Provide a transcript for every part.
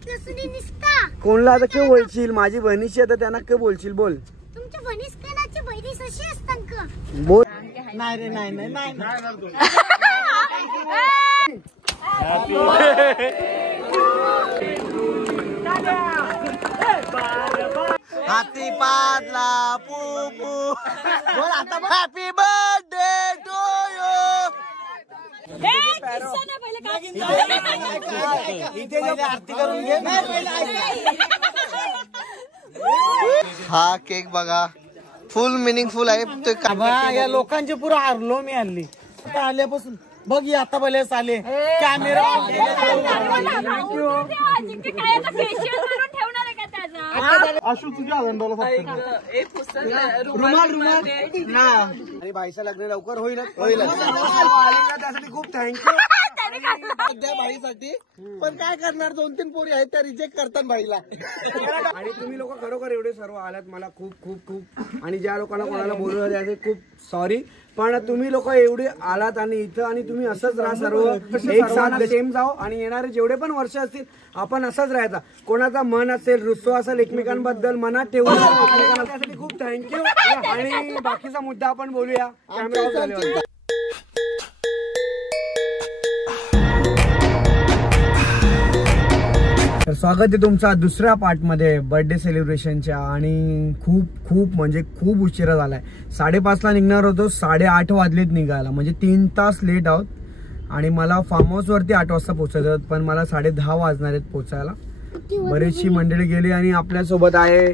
घेतलं सुनी निसता कोणला आता काय बोलशील? माझी बहिणीशी आता त्यांना काय बोलशील? बोल. तुमच्या बहिणीस कणाची बहिणी अशी असतात का? बोल. नाही रे नाही नाही नाही हाती पादला पू बोल आता हॅपी बर्थडे टू यू. आरती करून घे. हा केक बघा फुल मिनिंगफुल आहे. या लोकांचे पुरं हारलो मी हल्ली. आता आल्यापासून बघ आता बलेस आले कॅमेरा आशू तुझ्या रुमाल रुमाल ना. आणि बाईचं लग्न लवकर होईल त्यासाठी खूप थँक्यू सध्या बाईसाठी. पण काय करणार 2-3 पोरी आहेत त्या रिजेक्ट करतात बाईला. आणि तुम्ही लोक खरोखर एवढे सर्व आलात मला खूप खूप खूप आणि ज्या लोकांना कोणाला बोलवलं त्याचे खूप सॉरी. पण तुम्ही लोक एवढे आलात आणि इथं आणि तुम्ही असंच राहा सर्व एक साथ सेम जाओ आणि येणारे जेवढे पण वर्ष असतील आपण असंच राहायचा. कोणाचा मन असेल रुस्व असेल एकमेकांबद्दल मनात ठेवून त्यासाठी खूप थँक्यू. आणि बाकीचा मुद्दा आपण बोलूया. कॅमेरा तर स्वागत आहे तुमचा दुसऱ्या पार्ट मध्ये बर्थडे सेलिब्रेशनच्या. आणि खूप खूप म्हणजे खूप उशिरा झालाय. 5:30ला निघणार होतो 8:30 वाजलेत निघायला म्हणजे 3 तास लेट आहोत. आणि मला फार्म हाऊस वरती 8 वाजता पोहोचायचं होतं पण मला 10:30 वाजणार आहेत पोहोचायला. बरीचशी मंडळी गेली आणि आपल्या सोबत आहे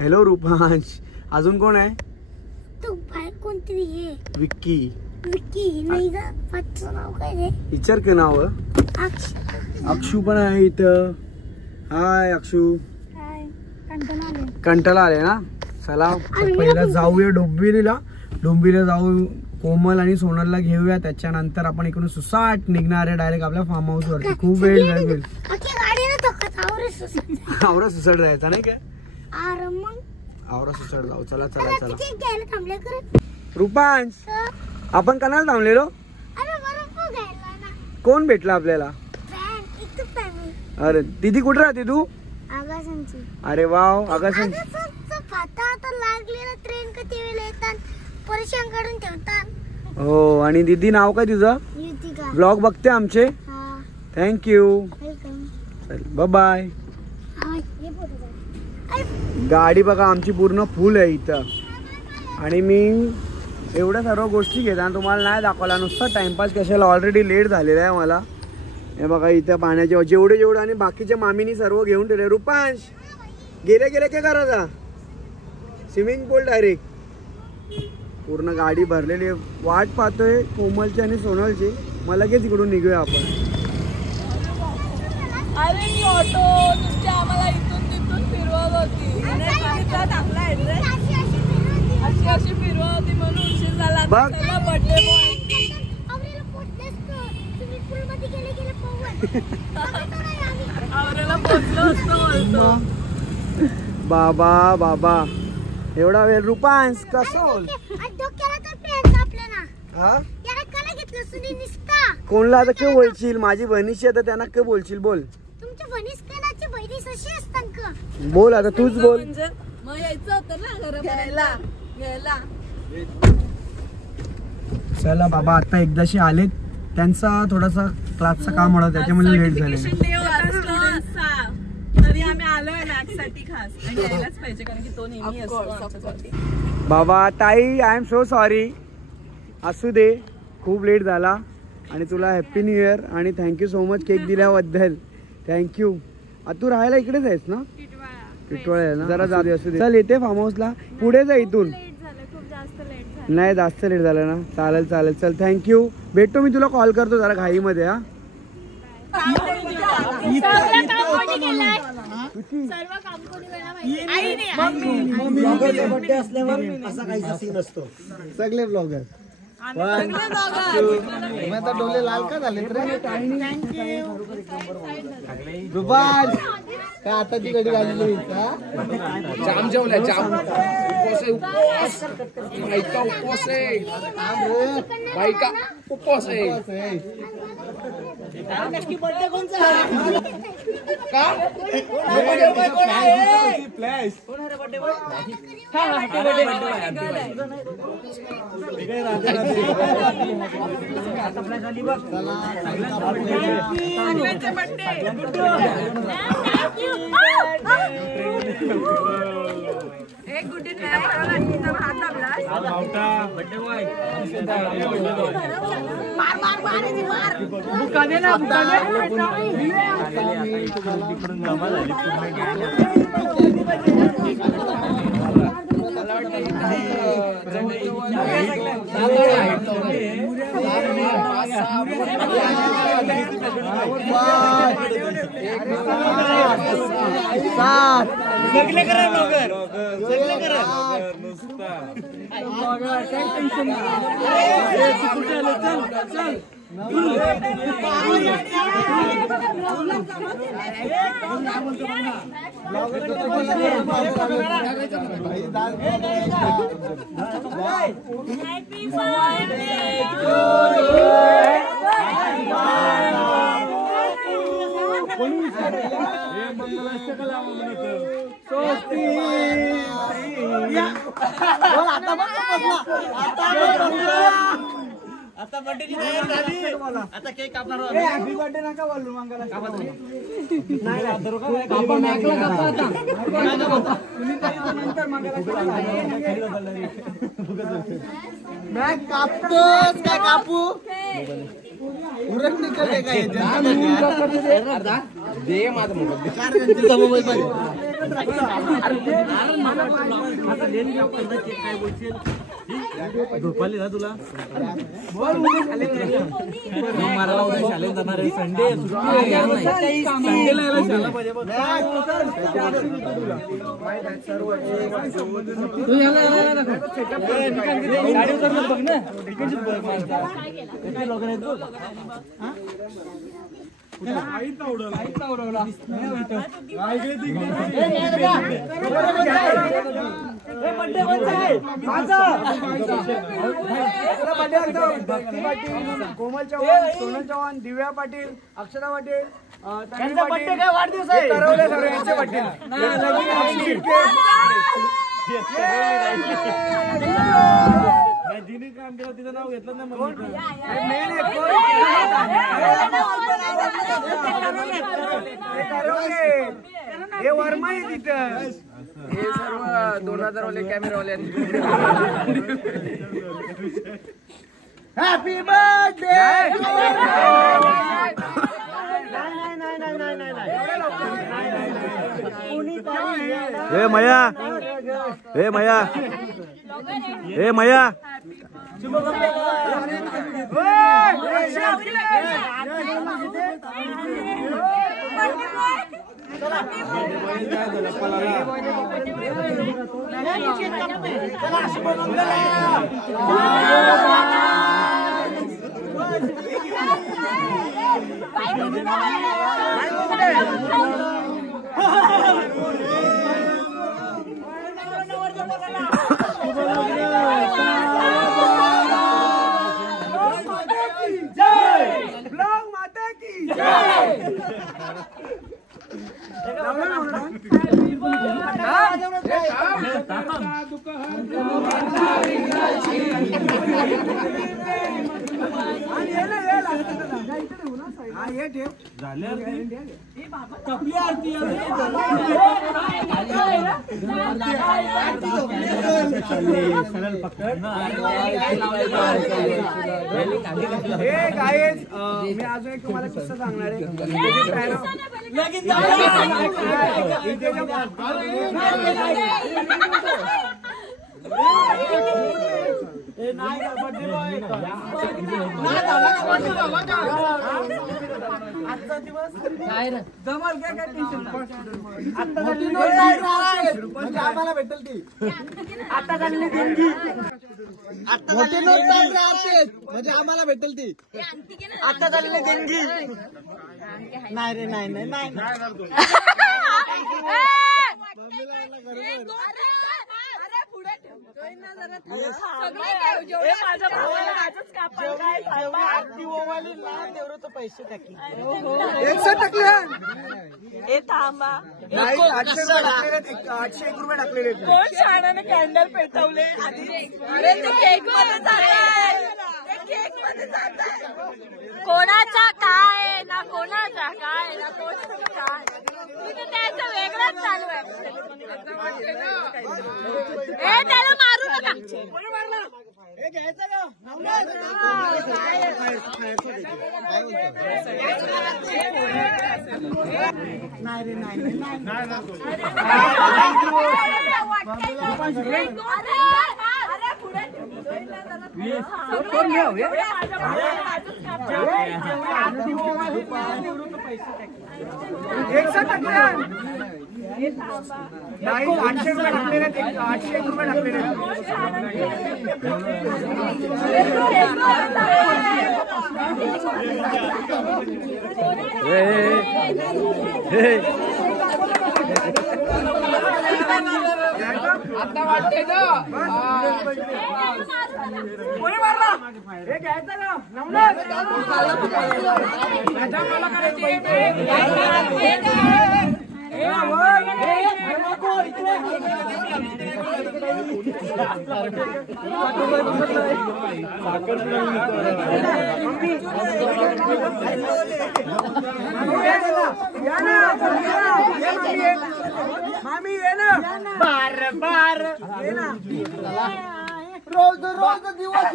हॅलो रुपांश. अजून कोण आहे? कोणतरी विक्की. विक्की नाही का? पाचचं नाव काय रे? विचार के नाव. अक्षू पण आहे इथं. हाय अक्षू. कंटाळा आले ना. चला पहिला जाऊया डोंबिवलीला. डोंबिवलीला जाऊ कोमल आणि सोनलला घेऊया. त्याच्यानंतर आपण इकडून सुसाट निघणार आहे डायरेक्ट आपल्या फार्म हाऊस वरती. खूप वेळ लागेल. आवरा सुसाट राहायचा नाही काय? आवरा सुसाट जाऊ. चला चला चला. रुपांश आपण कणाला थांबलेलो. कोण भेटला आपल्याला? अरे दीदी कुठे राहते तू? अरे वाव आगासन. ट्रेन कधी वेळ येतात परेशान करून ठेवतात. हो आणि दीदी नाव काय तुझं? ब्लॉग बघते आमचे. थँक्यू. चल बाय बाय. गाडी बघा आमची पूर्ण फुल आहे इथं. आणि मी एवढ्या सर्व गोष्टी घेताना तुम्हाला नाही दाखवला नुसतं टाइमपास कशाला. ऑलरेडी लेट झालेला आहे मला. हे बघा इथं पाण्याचे जेवढे जेवढे आणि बाकीच्या मामीनी सर्व घेऊन ठेवले. रुपांश गेले गेले काय करायचा? स्विमिंग पूल डायरेक्ट. पूर्ण गाडी भरलेली. वाट पाहतोय कोमलची आणि सोनलची. मग लगेच इकडून निघूया आपण. अरे ती ऑटो नुसती आम्हाला इथून तिथून फिरवत होती. अशी फिरवत होती म्हणून उशीर झाला. बर्थडे बाबा बाबा एवढा वेळ. रुपांश कसं होल? कोणला आता काय बोलशील? माझी बहिणीशी आता त्यांना काय बोलशील? बोल. तुमच्या बहिणीस कणाची बहिणी अशी असतात का? बोल आता तूच बोल. मग यायचं होतं ना घराला घ्यायला. चला बाबा आता एकदाशी आलेत. त्यांचा थोडासा क्लासचा काम होता त्याच्यामुळे लेट झाले. तरी आम्ही आलोय मॅक्स साठी खास. आणि यायलाच पाहिजे कारण की तो नेहमी असतो. बाबा ताई आय एम सो सॉरी. असू दे खूप लेट झाला. आणि तुला हॅप्पी न्यू इयर आणि थँक्यू सो मच केक दिल्याबद्दल. थँक्यू. तू राहायला इकडेच आहेस ना? टिटवाळा ना. जरा जाऊ दे. असू दे. चल येते फार्म हाऊसला. पुढे जा इथून. नाही जास्त लेट झालं ना. चालेल चालेल. चल थँक्यू. भेटतो मी तुला कॉल करतो जरा घाईमध्ये. हा बर्थडे असल्यावर असा काहीचा सीन असतो. सगळे ब्लॉगर डोले लाल का झाले रुपांश का आताची गडी घालली. जाम जेवल्या जाम. उपवास बायका उपवास आहे. बायका उपवास आहे. नक्की बर्थडे कोणचा का एक गुड्डी हात दाबला सगळे करा लवकर सगळे करा आता बर्थडेची तयारी झाली आता केक कापणार हॅपी बर्थडे नका बोलू मंगला कापतोस काय कापू उरत निकलते काय दे माझं झोपाली ना तुला मारायला उद्या शाळेत जाणार आहे संडे संडेला यायला शाळा पाहिजे बघ ना कोमल चव्हाण, सोनल चव्हाण, दिव्या पाटील, अक्षता पाटील, त्यांचा बर्थडे काय वाढदिवस आहे ठरवले सर्व यांचे बर्थडे जिने काम केलं तिचं नाव घेतलं ना हे वर्मा आहे तिथं हे सर्व 2000 वाले कॅमेरावाले हॅपी बर्थडे हे मया हे मया हे मया मी अजून एक तुम्हाला किस्सा सांगणार आहे आजचा दिवस जमल काय टेन्शन म्हणजे आम्हाला भेटेल ती आता झालेली देणगी मोठी नोट म्हणजे आम्हाला भेटेल ती आता झालेली देणगी नाही रे नाही नाही नाही अरे पुढे ठेवतोय ना माझ्या भावाला आजच कापड काय अगदी ओवाली लहान तेवढं तर पैसे टाकी 100 टाकले हे थांबा नाही 800 रुपये टाकलेले 801 रुपये टाकलेले कोण छानाने कॅन्डल पेटवले आधी अरे ते केक मध्ये जाताय ते केक मध्ये जाताय कोणाचा काय ना कोणाचा काय ना कोणाचा काय तिथे त्याचं वेगळंच चालू आहे ए त्याला मारू नका हे घ्यायचं का नाही 800 रुपये टाकलेले 801 रुपये टाकलेले आता वाटते ना कोणी मारला हे घ्यायचं का नवनाथ मला मामी ये ना बार बार ये ना रोज रोज दिवस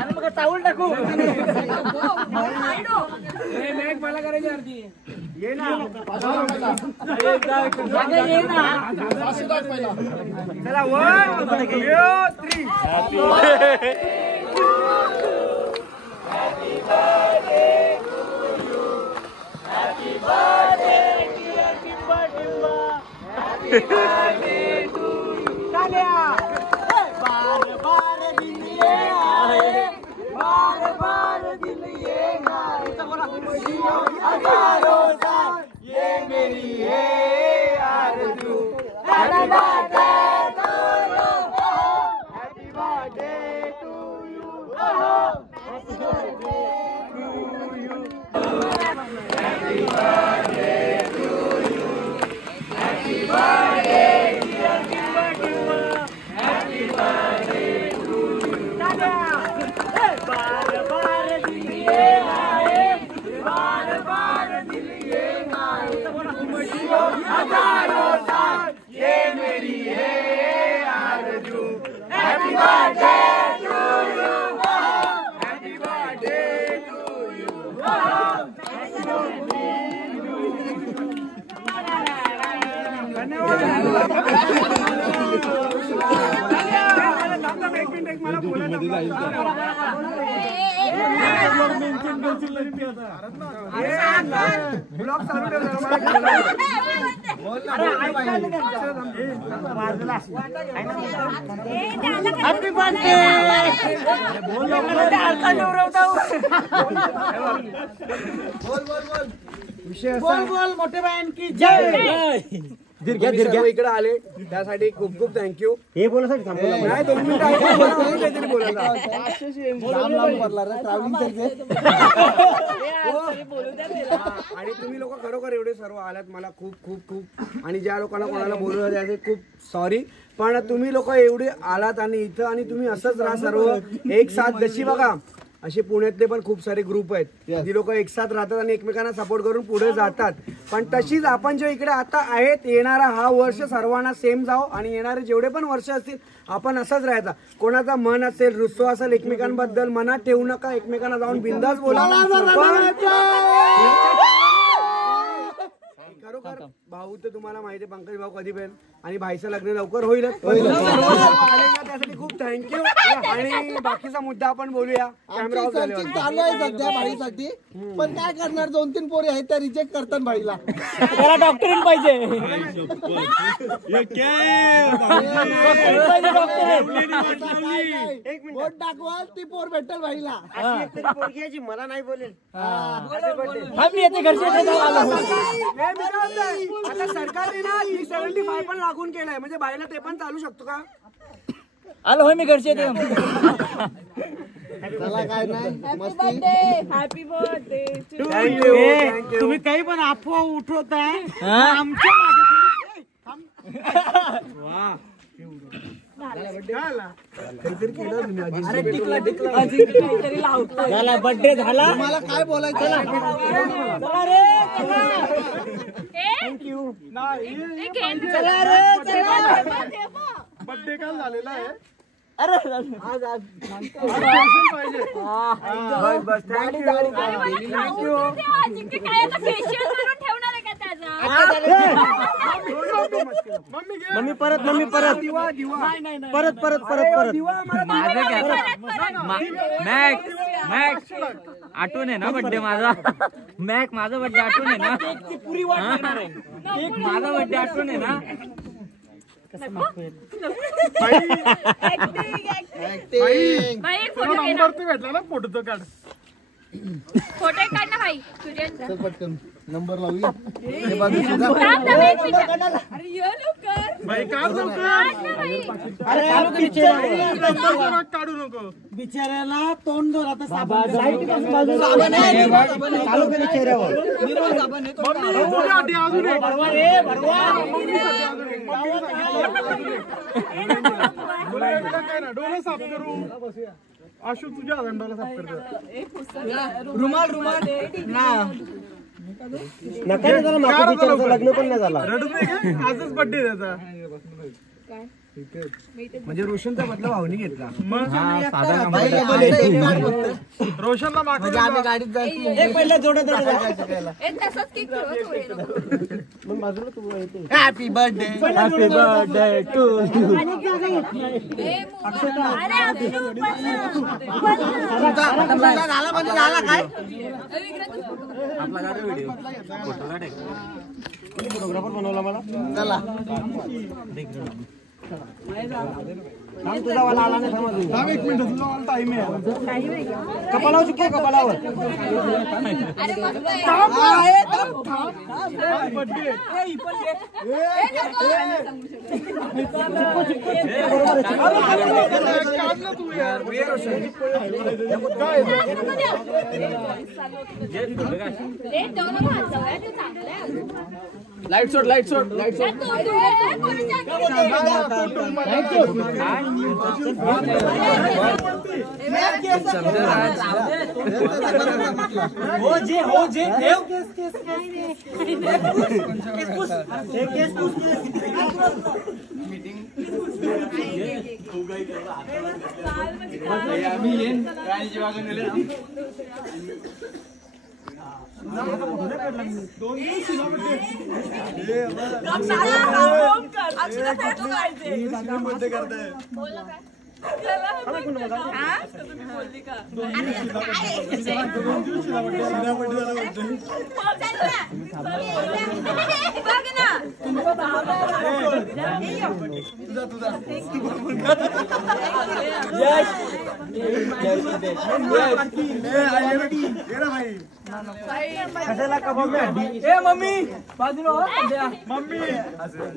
आणि मग चावल टाकू मला करायची अर्धी ये ना ये ना चला 1 2 3 बोल मोठे बहन की जय इकडे आले त्यासाठी खूप खूप थँक्यू हे बोलासाठी नाही 2 मिनिटं आणि तुम्ही लोक खरोखर एवढे सर्व आलात मला खूप खूप खूप आणि ज्या लोकांना कोणाला बोलवलं त्याचे खूप सॉरी पण तुम्ही लोक एवढे आलात आणि इथं आणि तुम्ही असंच राहा सर्व एक साथ जशी बघा असे पुण्यातले पण खूप सारे ग्रुप आहेत जी लोक एक साथ राहतात आणि एकमेकांना सपोर्ट करून पुढे जातात पण तशीच आपण जे इकडे आता आहेत येणारा हा वर्ष सर्वांना सेम जाओ आणि येणारे जेवढे पण वर्ष असतील आपण असंच राहायचा कोणाचा मन असेल रुस्व असेल एकमेकांबद्दल मनात ठेवू नका एकमेकांना जाऊन बिंदास बोला खरोखर भाऊ तर तुम्हाला माहिती आहे पंकज भाऊ कधी पण आणि भाईचं लग्न लवकर होईलच त्यासाठी खूप थँक्यू आणि बाकीचा मुद्दा आपण बोलूया कॅमेरा ऑफ झाल्यावर चालू आहे सध्या भाईसाठी पण काय करणार 2-3 पोरी आहेत त्या रिजेक्ट करतात भाईला त्याला डॉक्टरीन पाहिजे बोट दाखवाल ती पोर भेटेल भाईला पोरगी मला नाही बोलेल मी येते घरचे आता सरकारने ना 75 पण लागून केलंय, म्हणजे बाईला ते पण चालू शकतो का? आलो होय मी घरचे ते काय नाही हॅपी बर्थडे थँक्यू. तुम्ही काही पण अफवा उठवताय आमच्या मागे झाला बर्थडे झाला. मला काय बोलायचं बर्थडे काल झालेला आहे. अरे बस थँक्यू. मम्मी परत मॅक्स आठवण आहे ना बर्थडे माझा. मॅक माझा बर्थडे आठवण आहे ना. माझा बर्थडे आठवण आहे ना. भेटला ना फोटो काढ. फोटो काढ ना भाई तुझ्या नंबर लावू. काढू नको बिचाऱ्याला तोंड जोर आता डोळे साफ करू. आशू तुझ्या डोळे साफ करतो. रुमाल ना लग्न पण नाही झाला. रडू नये का? आजच बर्थडे त्याचा. म्हणजे रोशनचा बदला भावनी घेतला. रोशनला मागं आम्ही गाडीत जायचं. पहिल्या जोडत happy birthday. Happy birthday to झाला म्हणजे झाला काय. फोटोग्राफर बनवला मला. चला तुझा वाला आला नाही समज. थांब 1 मिनिट. तुझा मला टाइम आहे. कपालावर शिकतो कपालावर. लाईट सोड लाईट सोड लाईट सोड. हो जे देव कशाला कबाब. ए मम्मी बाजूला मम्मी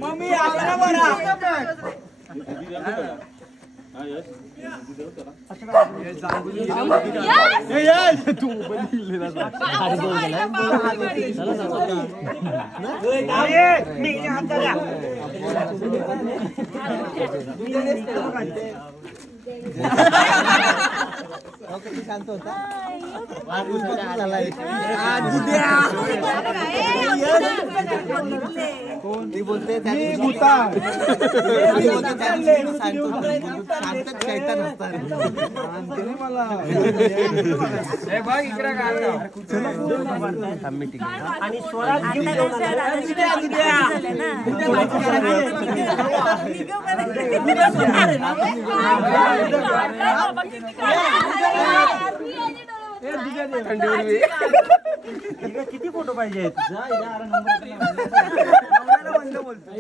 मम्मी आला बरा. शांत होता. ती बोलते शैतान असतात. मला आणि स्वराज किती फोटो पाहिजे. मिनिटं बोलतो.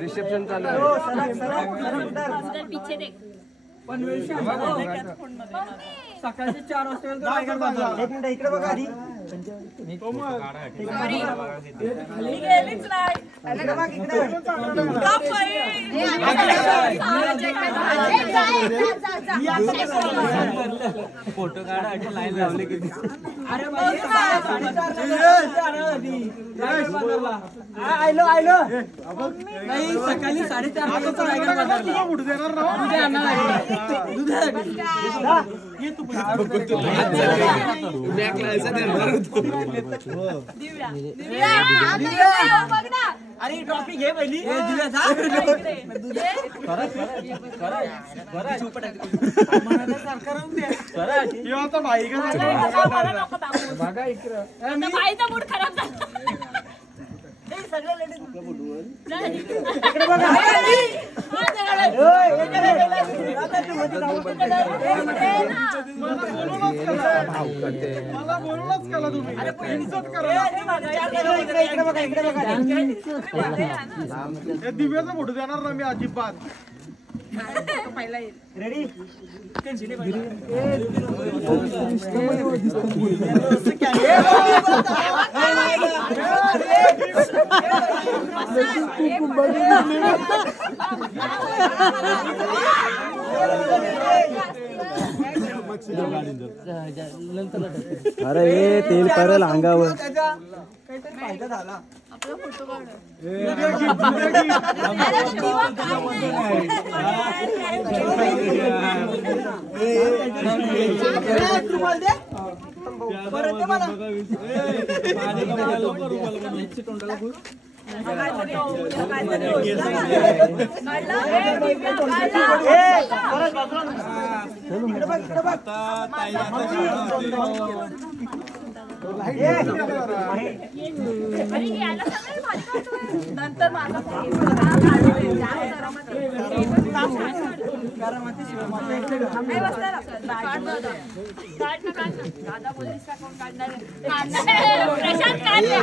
रिसेप्शन चालू आहे. सकाळचे 4 वाजता एक मिनिट इकडे बघा आधी फोटो काढा लाईन लावली की आयलो नाही सकाळी 4:30 वाजता अरे ट्रॉफी घे पहिली बाईचा मूड खराब झाला दिव्याचा फोटो देणार ना मी अजिबात. रेडी अरे हे तेल परल अंगावर. काहीतरी फायदा झाला. परत दे मला. नंतर माझा दादा बोलीस का कोण काढणार प्रशांत काढले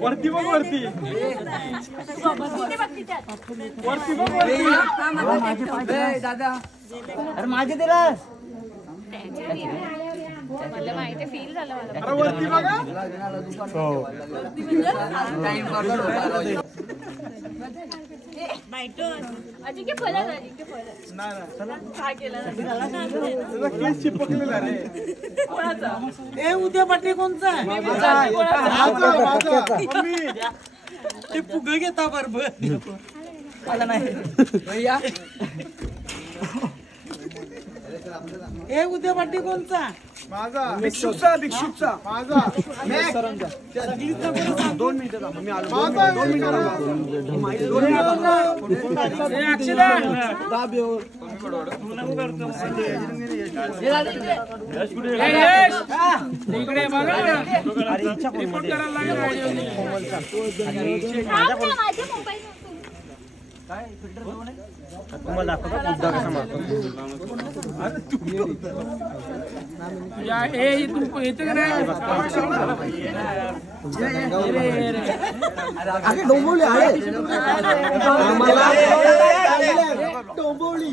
वरती बघ वरती दादा अरे माझे दिलास मला माहिती फील झालं मला अरे वरती बघा. अजिंक्य फलन काय केलं केस चिपकलेला रे. कोणाचा ए उद्या पाठी कोणचा ते फुग घेता बरोबर मला नाही भैया. ए उद्या पाठी कोणचा माझा भिक्षुकचा माझा 2 मिनिटं थांबा मी आलो. 2 तुम्हाला दाखवतो मुद्दा कसा मारतो. डोंबवली आहे डोंबवली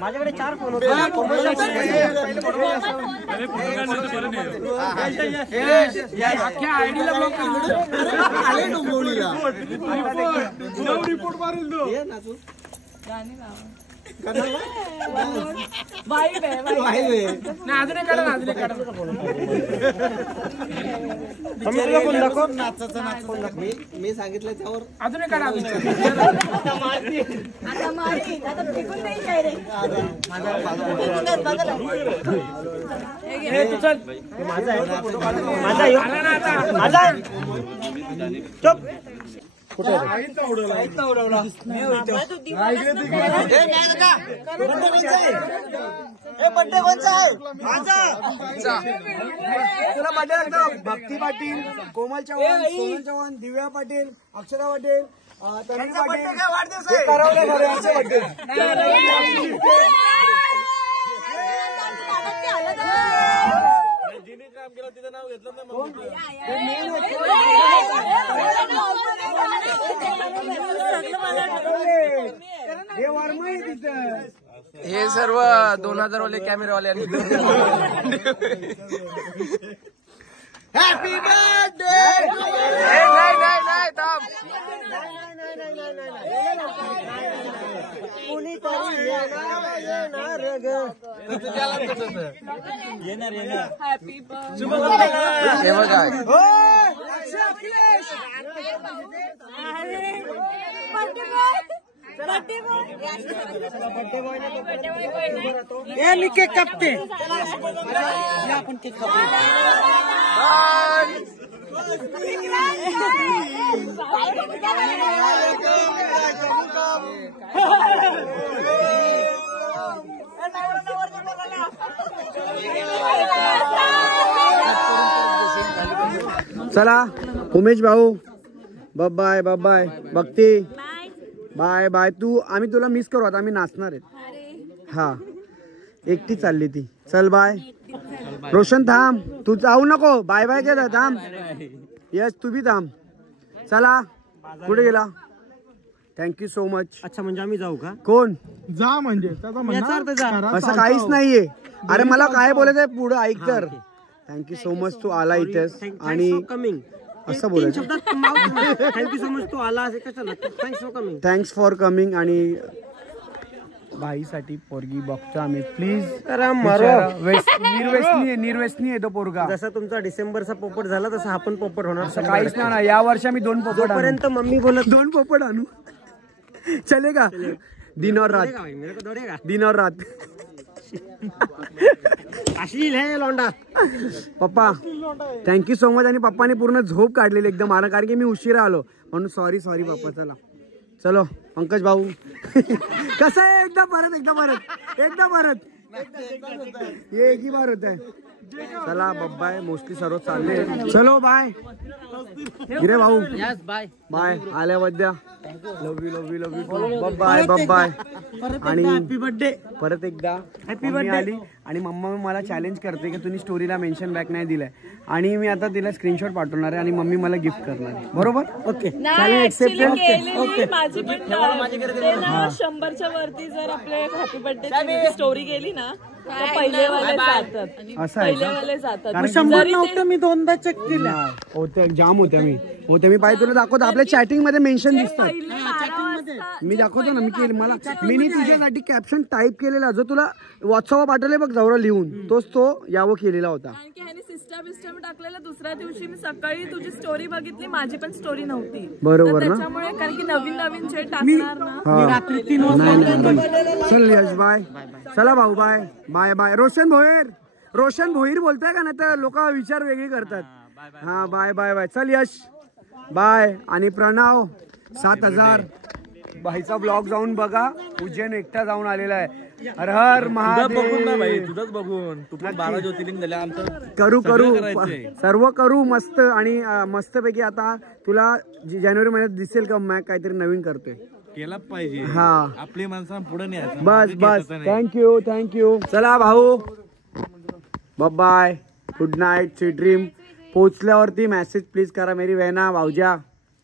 माझ्याकडे 4 फोन होते आले डोंबवलीला रिपोर्ट मारून दो मी सांगितलं त्यावर अजून एक काढा बड्डे कोणचा आहे तुला बड्डे लागतो भक्ती पाटील, कोमल चव्हाण, सोनल चव्हाण, दिव्या पाटील, अक्षरा पाटील, तन्वी पाटील, करवले घरे यांचे बड्डे. हे वर्मा आहे तिथं. हे सर्व 2000 वाले कॅमेरावाले हॅपी बर्थडे नाही थांब हे बघा मी केक कापते आपण केक कापू चला उमेश भाऊ बाय बाय बाय भक्ती बाय बाय. तू आम्ही तुला मिस करू आता आम्ही नाचणार आहेत. हा एकटी चालली ती. चल बाय. रोशन थांब तू जाऊ नको. बाय बाय केलं थांब. यस तू बी थांब. चला कुठे गेला. Thank you so much. अच्छा म्हणजे आम्ही जाऊ का. कोण जा म्हणजे असं काहीच नाहीये. अरे मला काय बोलायचंय पुढे ऐक तर. थँक्यू सो मच तू आला इथेच आणि कमिंग असं बोलायचं. थँक्यू सो मच तू आला असे कशाला. Thanks for coming. Thanks for coming. आणि भाईसाठी पोरगी बघतो आम्ही प्लीज. निर्व्यसनी आहे तो पोरगा. जसा तुमचा डिसेंबरचा पोपट झाला तसा आपण पोपट होणार. काहीच नाही ना. या वर्षी आम्ही 2 पोपट पर्यंत मम्मी बोलत 2 पोपट आणू. चलेगा दिन और रात. दिन और रात. अश्लील है लोंडा. पप्पा थँक्यू सो मच. आणि पप्पाने पूर्ण झोप काढलेली एकदम मला कारण की मी उशिरा आलो म्हणून सॉरी पप्पा. चला चलो पंकज भाऊ. कसं आहे एकदा परत ये एक ही बार होत आहे. चला बाय. मोस्टली सर्व चालले. चलो बाय गिरे भाऊ. बाय आल्याबद्दल लव यू बाय. आणि हॅपी बर्थडे परत एकदा हॅपी बर्थडे आली. आणि मम्मा मला चॅलेंज करते की तुम्ही स्टोरीला मेन्शन बॅक नाही दिलाय. आणि मी आता तिला स्क्रीनशॉट पाठवणार आहे आणि मम्मी मला गिफ्ट करणार आहे. बरोबर. Okay challenge accepted. माझी पण 100च्या वरती जर आपले हॅपी बर्थडे स्टोरी गेली ना तर पहिलेवाले जातात. असं आहे पहिलेवाले जातात. 100 नव्हतं मी 2दा चेक केलं. होते जाम होत्या मी पाहिजे तुला दाखवतो. आपल्या चॅटिंग मध्ये मेन्शन दिसतात. मी दाखवतो ना. मी तुझ्यासाठी कॅप्शन टाईप केलेला जो तुला व्हॉट्सअपवर पाठवले बघ जवळ लिहून तोच तो यावं केलेला होता. सिस्टम टाकलेला दुसऱ्या दिवशी मी सकाळी तुझी स्टोरी बघितली. माझी पण स्टोरी नव्हती. बरोबर ना. त्याच्यामुळे कारण की नवीन जे टाकणार ना. चल यश बाय. चला भाऊ बाय बाय. रोशन भोईर बोलताय का ना तर लोक विचार वेगळे करतात. हा बाय. चल यश बाय. आणि प्रणव 7000 भाईचा ब्लॉग जाऊन बघा. उज्जैन एकटा जाऊन आलेला आहे. हर हर महादेव. तुझंच बघून तू पण 12 ज्योतिर्लिंग झाले. आमचं करू सर्व करू मस्त. आणि मस्त पैकी आता तुला जानेवारी महिन्यात दिसेल का मॅक काहीतरी नवीन करतोय. केला पाहिजे. हा आपली माणसांना पुढे न्यायचं. बस बस थँक्यू थँक्यू. चला भाऊ bye good night sweet dream. पोचल्यावरती मेसेज प्लीज करा मेरी बहना भाऊजा.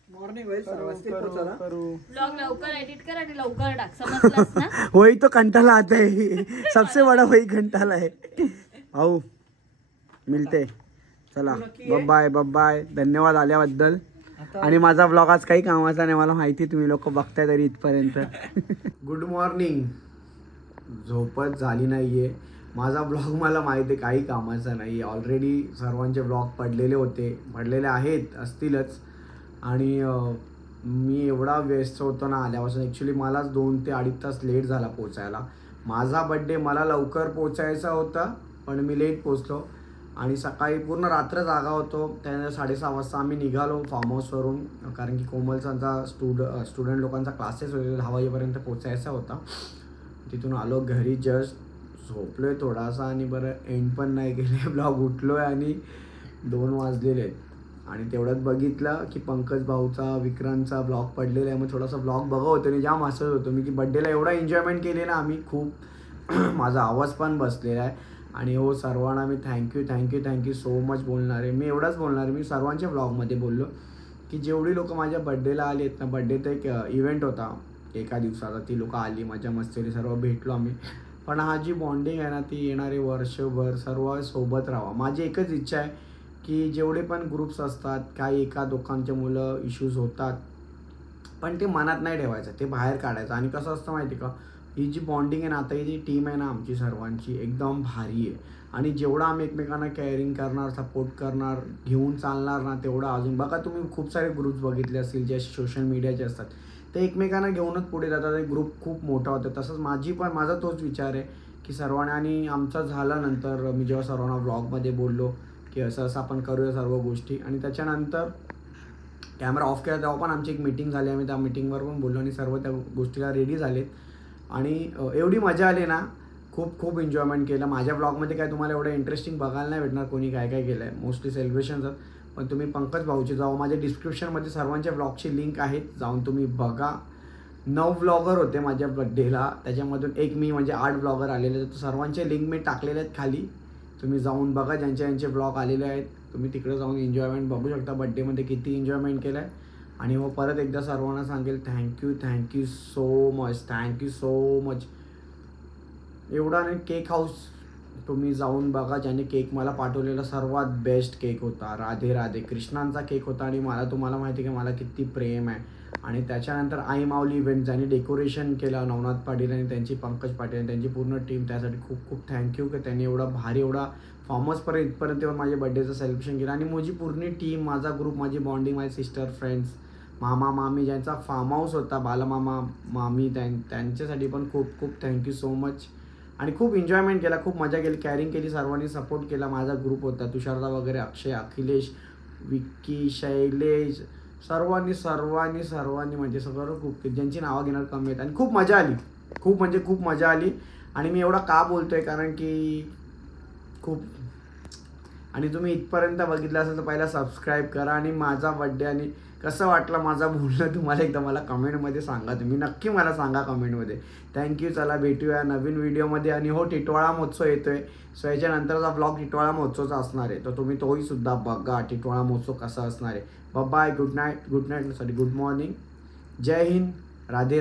मॉर्निंग होईल सर्व वाजतील पोहोचायला. ब्लॉग लवकर एडिट कर आणि लवकर टाक समजलास ना. वही तो कंटाला आता है सबसे बड़ा वही कंटाला है. भाऊ मिळते. चला बाय बाय. धन्यवाद आल्याबद्दल. आणि माझा ब्लॉग आज काही कामाचा नाही मला माहिती तुम्ही लोक बघताय तरी इथपर्यंत. Good morning. झोपच झाली नाहीये. माझा ब्लॉग मला माहिती आहे काही कामाचा नाही. ऑलरेडी सर्वांचे ब्लॉग पडलेले आहेत असतीलच. आणि मी एवढा व्यस्त होतो ना आल्यापासून. ॲक्च्युली मलाच 2 ते 2.5 तास लेट झाला पोचायला. माझा बड्डे मला लवकर पोचायचा होता पण मी लेट पोचलो. आणि सकाळी पूर्ण रात्र जागा होतो. त्यानंतर 6:30 वाजता आम्ही निघालो फार्म हाऊसवरून. कारण की कोमलचा स्टुडंट लोकांचा क्लासेस वगैरे 10 वाजेपर्यंत पोचायचा होता. तिथून आलो घरी. जस्ट झोपलो आहे थोडासा आणि बरं एंड पण नाही केले ब्लॉग. उठलो आहे आणि 2 वाजलेले आहेत. आणि तेवढ्यात बघितलं की पंकज भाऊचा विक्रांतचा ब्लॉग पडलेला आहे. मग थोडासा ब्लॉग बघा होतो आणि जाम हसत होतो मी की बड्डेला एवढा एन्जॉयमेंट केलेला आम्ही खूप. माझा आवाज पण बसलेला आहे. आणि हो सर्वांना मी थँक्यू सो मच बोलणार आहे. मी एवढाच बोलणार आहे. मी सर्वांच्या ब्लॉगमध्ये बोललो की जेवढी लोक माझ्या बड्डेला आली आहेत ना. बड्डेचा एक इव्हेंट होता एका दिवसाचा. ती लोक आली मजा मस्ती सर्व भेटलो आम्ही. पण हा जी बॉन्डिंग आहे ना ती येणारे वर्षभर सर्व सोबत राहावा. माझी एकच इच्छा आहे की जेवढे पण ग्रुप्स असतात काही एका दोघांचे मुलं इश्यूज होतात पण ते मनात नाही ठेवायचं. ते बाहेर काढायचं. आणि कसं असतं माहिती का ही जी बॉन्डिंग आहे ना आता ही जी टीम आहे ना आमची सर्वांची एकदम भारी आहे. आणि जेवढं आम्ही एकमेकांना केअरिंग करणार सपोर्ट करणार घेऊन चालणार ना तेवढं अजून. बघा तुम्ही खूप सारे ग्रुप्स बघितले असतील जे सोशल मीडियाचे असतात ते एकमेकांना घेऊनच पुढे जातात. एक ग्रुप खूप मोठा होता. तसंच माझा तोच विचार आहे की सर्वांनी. आणि आमचा झाल्यानंतर मी जेव्हा सर्वांना ब्लॉगमध्ये बोललो की असं आपण करूया सर्व गोष्टी. आणि त्याच्यानंतर कॅमेरा ऑफ केला तेव्हा पण आमची एक मीटिंग झाली. आम्ही त्या मीटिंगवर पण बोललो आणि सर्व त्या गोष्टीला रेडी झालेत. आणि एवढी मजा आली ना. खूप एन्जॉयमेंट केलं. माझ्या ब्लॉगमध्ये काय तुम्हाला एवढं इंटरेस्टिंग बघायला नाही भेटणार कोणी काय केलं आहे. Mostly celebrations. पण तुम्ही पंकज भाऊचे जाऊ माझ्या डिस्क्रिप्शनमध्ये सर्वांच्या ब्लॉगची लिंक आहेत जाऊन तुम्ही बघा. 9 व्लॉगर होते माझ्या बड्डेला. त्याच्यामधून एक मी म्हणजे 8 व्लॉगर आलेले. तर सर्वांचे लिंक मी टाकलेले आहेत खाली. तुम्ही जाऊन बघा ज्यांचे ब्लॉग आलेले आहेत. तुम्ही तिकडे जाऊन एन्जॉयमेंट बघू शकता. बड्डेमध्ये किती एन्जॉयमेंट केलं आहे. आणि हो परत एकदा सर्वांना सांगेल थँक्यू सो मच. एवढा नाही केक हाऊस तुम्ही जाऊन बघा. ज्याने केक मला पाठवलेला सर्वात बेस्ट केक होता. राधे कृष्णांचा केक होता. आणि तुम्हाला माहिती आहे की मला किती प्रेम आहे. आणि त्याच्यानंतर आई माऊली इव्हेंट ज्यांनी डेकोरेशन केलं नवनाथ पाटील आणि त्यांची पंकज पाटील आणि त्यांची पूर्ण टीम त्यासाठी खूप थँक्यू की त्यांनी एवढा भारी एवढा फार्म हाऊसपर्यंत इथपर्यंत येऊन माझ्या बड्डेचं सेलिब्रेशन केलं. आणि माझी पूर्ण टीम माझा ग्रुप माझी बॉन्डिंग माझे सिस्टर फ्रेंड्स मामा मामी ज्यांचा फार्म हाऊस होता बालमामा मामी त्यांच्यासाठी पण खूप थँक्यू सो मच. आणि खूप एन्जॉयमेंट केला. खूप मजा केली. कॅरिंग केली. सर्वांनी सपोर्ट केला. माझा ग्रुप होता तुषारदा वगैरे अक्षय अखिलेश विक्की शैलेश सर्वांनी म्हणजे सगळं खूप ज्यांची नावं घेणार कमी आहेत. आणि खूप मजा आली. खूप मजा आली. आणि मी एवढा का बोलतोय कारण की खूप. आणि तुम्ही इथपर्यंत बघितलं असेल तर पहिला सबस्क्राईब करा. आणि माझा बड्डे आणि कसं वाटलं माझा बोलणं तुम्हाला एकदा मला कमेंटमध्ये सांगा. तुम्ही नक्की मला सांगा कमेंटमध्ये. थँक्यू. चला भेटूया नवीन व्हिडिओमध्ये. आणि हो टिटवाळा महोत्सव येतोय. सो याच्यानंतरचा ब्लॉग टिटवाळा महोत्सवचा असणार आहे. तर तुम्ही तोही सुद्धा बघा टिटवाळा महोत्सव कसा असणार आहे. Bye good night good morning. जय हिंद. राधे